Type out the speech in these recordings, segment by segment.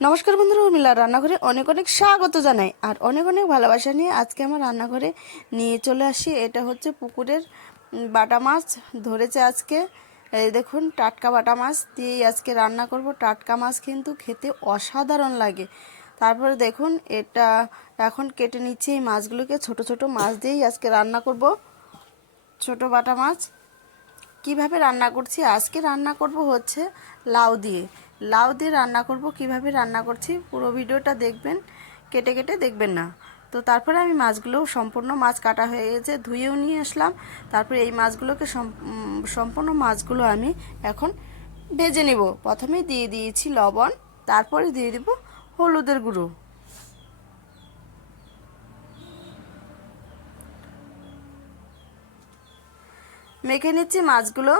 নমস্কার বন্ধুরা উর্মিলা রান্নাঘরে অনেক অনেক স্বাগত জানাই আর অনেক অনেক ভালোবাসা নিয়ে আজকে আমার রান্নাঘরে নিয়ে চলে আসি। এটা হচ্ছে পুকুরের বাটা মাছ ধরেছে আজকে। এই দেখুন, টাটকা বাটা মাছ দিয়েই আজকে রান্না করব। টাটকা মাছ কিন্তু খেতে অসাধারণ লাগে। তারপরে দেখুন, এটা এখন কেটে নিচ্ছি এই মাছগুলোকে। ছোট ছোট মাছ দিয়েই আজকে রান্না করব। ছোট বাটা মাছ। কীভাবে রান্না করছি? আজকে রান্না করব হচ্ছে লাউ দিয়ে। লাউ দিয়ে রান্না করব, কীভাবে রান্না করছি, পুরো ভিডিওটা দেখবেন, কেটে কেটে দেখবেন না। তো তারপরে আমি মাছগুলো সম্পূর্ণ মাছ কাটা হয়ে গেছে, ধুয়েও নিয়ে আসলাম। তারপরে এই মাছগুলোকে সম্পূর্ণ মাছগুলো আমি এখন ভেজে নেব। প্রথমে দিয়ে দিয়েছি লবণ, তারপরে দিয়ে দিব হলুদের গুঁড়ো। মেখে নিচ্ছি মাছগুলো,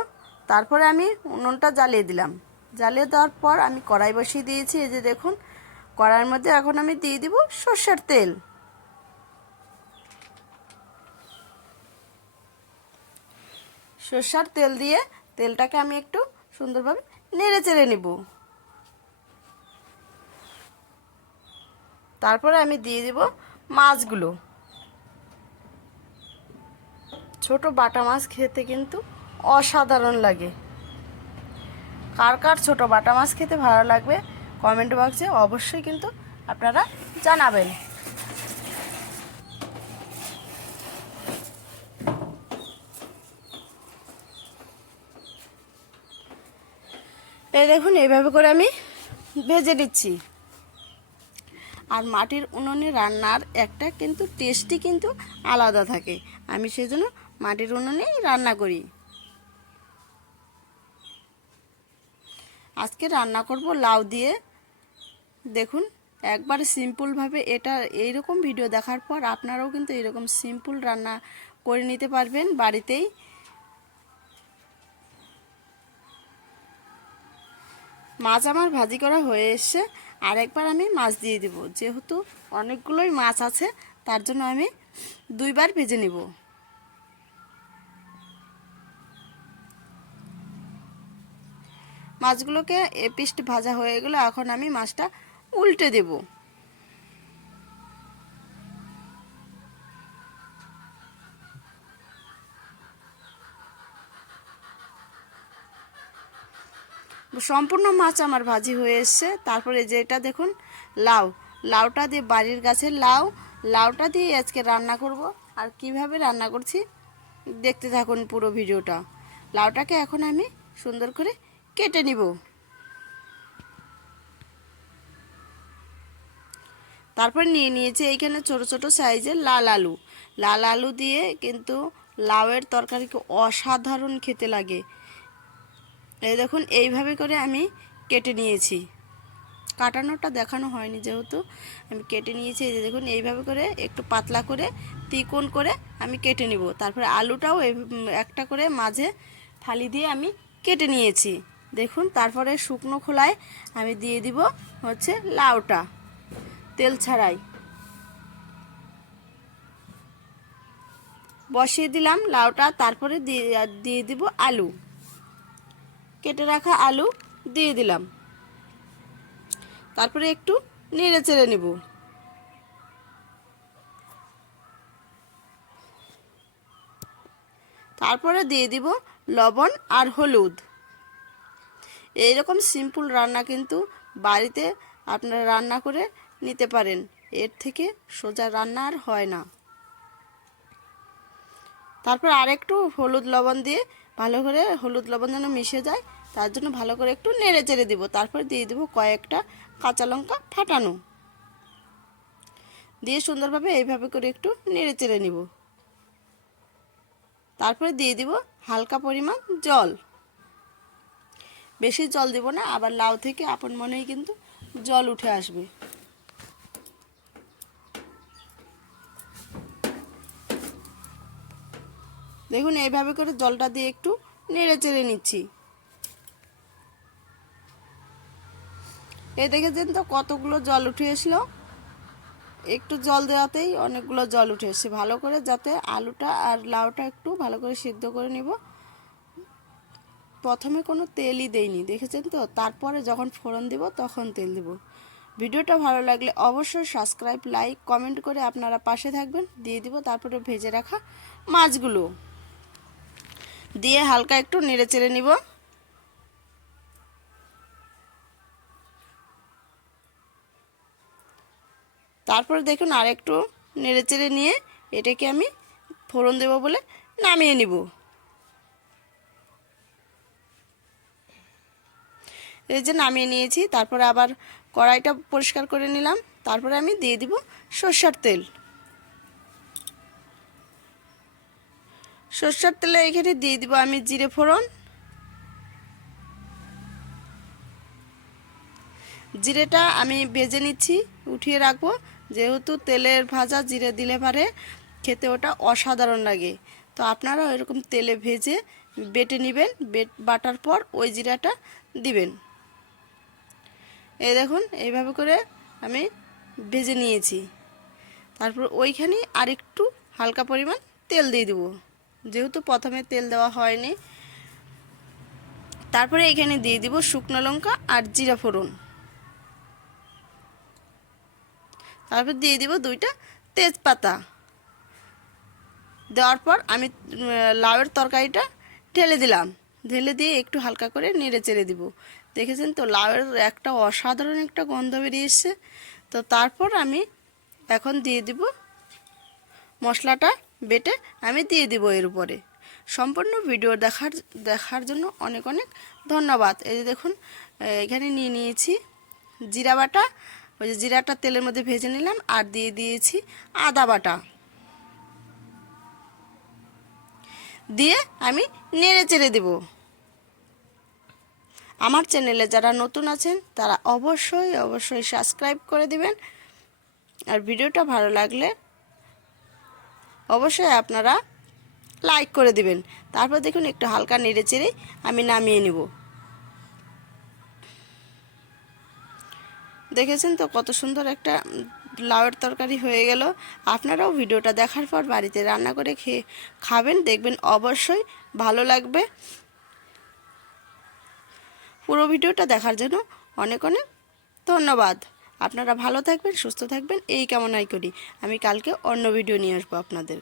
তারপরে আমি উনুনটা জ্বালিয়ে দিলাম। জ্বালিয়ে দেওয়ার পর আমি কড়াই বসিয়ে দিয়েছি। এই যে দেখুন, কড়াইয়ের মধ্যে এখন আমি দিয়ে দিব সর্ষের তেল। সর্ষার তেল দিয়ে তেলটাকে আমি একটু সুন্দরভাবে নেড়ে চেড়ে নিব। তারপরে আমি দিয়ে দিব মাছগুলো। ছোট বাটা মাছ খেতে কিন্তু অসাধারণ লাগে। কার কার ছোট বাটা মাছ খেতে ভালো লাগবে কমেন্ট বক্সে অবশ্যই কিন্তু আপনারা জানাবেন। এই দেখুন এইভাবে করে আমি ভেজে দিচ্ছি আর মাটির উনুনে রান্নার একটা কিন্তু টেস্টই কিন্তু আলাদা থাকে। আমি সেজন্য মাটির উনুনেই রান্না করি। আজকে রান্না করব লাউ দিয়ে। দেখুন, একবার সিম্পলভাবে এটা এইরকম ভিডিও দেখার পর আপনারাও কিন্তু এরকম সিম্পল রান্না করে নিতে পারবেন বাড়িতেই। মাছ আমার ভাজি করা হয়ে এসছে। আর একবার আমি মাছ দিয়ে দিব। যেহেতু অনেকগুলোই মাছ আছে, তার জন্য আমি দুইবার ভেজে নিব। মাছগুলোকে এপিস্ট ভাজা হয়ে গেলো, এখন আমি মাছটা উল্টে দেব। সম্পূর্ণ মাছ আমার ভাজি হয়ে এসছে। তারপরে যেটা দেখুন, লাউ। লাউটা দিয়ে বাড়ির গাছের লাউ। লাউটা দিয়ে আজকে রান্না করব। আর কীভাবে রান্না করছি, দেখতে থাকুন পুরো ভিডিওটা। লাউটাকে এখন আমি সুন্দর করে কেটে নিব। তারপর নিয়ে নিয়েছি এইখানে ছোট ছোট সাইজের লাল আলু। লাল আলু দিয়ে কিন্তু লাউয়ের তরকারিকে অসাধারণ খেতে লাগে। এই দেখুন, এইভাবে করে আমি কেটে নিয়েছি। কাটানোটা দেখানো হয়নি যেহেতু, আমি কেটে নিয়েছি। এই যে দেখুন, এইভাবে করে একটু পাতলা করে তিকোন করে আমি কেটে নিব। তারপরে আলুটাও একটা করে মাঝে ফালি দিয়ে আমি কেটে নিয়েছি। দেখুন, তারপরে শুকনো খোলায় আমি দিয়ে দিব হচ্ছে লাউটা, তেল ছাড়াই। বসিয়ে দিলাম লাউটা, তারপরে দিয়ে দিয়ে দিব আলু। কেটে রাখা আলু দিয়ে দিলাম। তারপরে একটু নেড়ে চেড়ে নেব। তারপরে দিয়ে দিব লবণ আর হলুদ। এইরকম সিম্পল রান্না কিন্তু বাড়িতে আপনারা রান্না করে নিতে পারেন। এর থেকে সোজা রান্না আর হয় না। তারপর আরেকটু হলুদ লবণ দিয়ে ভালো করে হলুদ লবণ যেন মিশে যায়, তার জন্য ভালো করে একটু নেড়ে চেড়ে দিব। তারপর দিয়ে দিব কয়েকটা কাঁচা লঙ্কা ফাটানো। দিয়ে সুন্দরভাবে এইভাবে করে একটু নেড়ে চেড়ে নিব। তারপরে দিয়ে দিব হালকা পরিমাণ জল। বেশি জল দিব না, আবার লাউ থেকে আপন মনেই কিন্তু জল উঠে আসবে। দেখুন, এইভাবে করে জলটা দিয়ে একটু নেড়ে চেড়ে নিচ্ছি। এই দেখেছেন তো কতগুলো জল উঠে আসলো একটু জল দেওয়াতেই অনেকগুলো জল উঠে এসছে। ভালো করে যাতে আলুটা আর লাউটা একটু ভালো করে সিদ্ধ করে নিব। প্রথমে কোনো তেলই দেইনি, দেখেছেন তো? তারপরে যখন ফোড়ন দিব তখন তেল দিব। ভিডিওটা ভালো লাগলে অবশ্যই সাবস্ক্রাইব লাইক কমেন্ট করে আপনারা পাশে থাকবেন। দিয়ে দিব তারপরে ভেজে রাখা মাছগুলো। দিয়ে হালকা একটু নেড়ে চেড়ে নিব। তারপরে দেখুন আর একটু নেড়ে চেড়ে নিয়ে এটাকে আমি ফোড়ন দেব বলে নামিয়ে নিব। এই যে নামিয়ে নিয়েছি, তারপরে আবার কড়াইটা পরিষ্কার করে নিলাম, তারপরে আমি দিয়ে দিব সর্ষার তেল। সর্ষার তেলে এখানে দিয়ে দিব আমি জিরে ফোড়ন। জিরেটা আমি ভেজে নিচ্ছি, উঠিয়ে রাখব, যেহেতু তেলের ভাজা জিরে দিলে পারে, খেতে ওটা অসাধারণ লাগে। তো আপনারাও এরকম তেলে ভেজে বেটে নেবেন, বেট, বাটার পর ওই জিরাটা দিবেন। এই দেখুন, এইভাবে করে আমি ভেজে নিয়েছি। তারপর ওইখানে আরেকটু হালকা পরিমাণ তেল দিয়ে দেবো। যেহেতু প্রথমে তেল দেওয়া হয়নি, তারপরে এখানে দিয়ে দিব শুকনো লঙ্কা আর জিরা ফোড়ন। তারপর দিয়ে দিব দুইটা তেজপাতা। দেওয়ার পর আমি লাউয়ের তরকারিটা ঢেলে দিলাম। ঢেলে দিয়ে একটু হালকা করে নেড়ে চেড়ে দিব। দেখেছেন তো, লাউয়ের একটা অসাধারণ একটা গন্ধ বেরিয়ে তো তারপর আমি এখন দিয়ে দিব মশলাটা, বেটে আমি দিয়ে দিব এর উপরে। সম্পূর্ণ ভিডিও দেখার দেখার জন্য অনেক অনেক ধন্যবাদ। এই যে দেখুন এখানে নিয়ে নিয়েছি জিরা বাটা। ওই যে জিরাটা তেলের মধ্যে ভেজে নিলাম আর দিয়ে দিয়েছি আদা বাটা। দিয়ে আমি নেড়ে চেড়ে দেব। আমার চ্যানেলে যারা নতুন আছেন, তারা অবশ্যই অবশ্যই সাবস্ক্রাইব করে দিবেন। আর ভিডিওটা ভালো লাগলে অবশ্যই আপনারা লাইক করে দিবেন। তারপর দেখুন একটু হালকা নেড়ে চেড়ে আমি নামিয়ে নেব। দেখেছেন তো কত সুন্দর একটা লাউয়ের তরকারি হয়ে গেল। আপনারাও ভিডিওটা দেখার পর বাড়িতে রান্না করে খেয়ে খাবেন, দেখবেন অবশ্যই ভালো লাগবে। পুরো ভিডিওটা দেখার জন্য অনেক অনেক ধন্যবাদ। আপনারা ভালো থাকবেন, সুস্থ থাকবেন, এই কামনাই করি। আমি কালকে অন্য ভিডিও নিয়ে আসব আপনাদের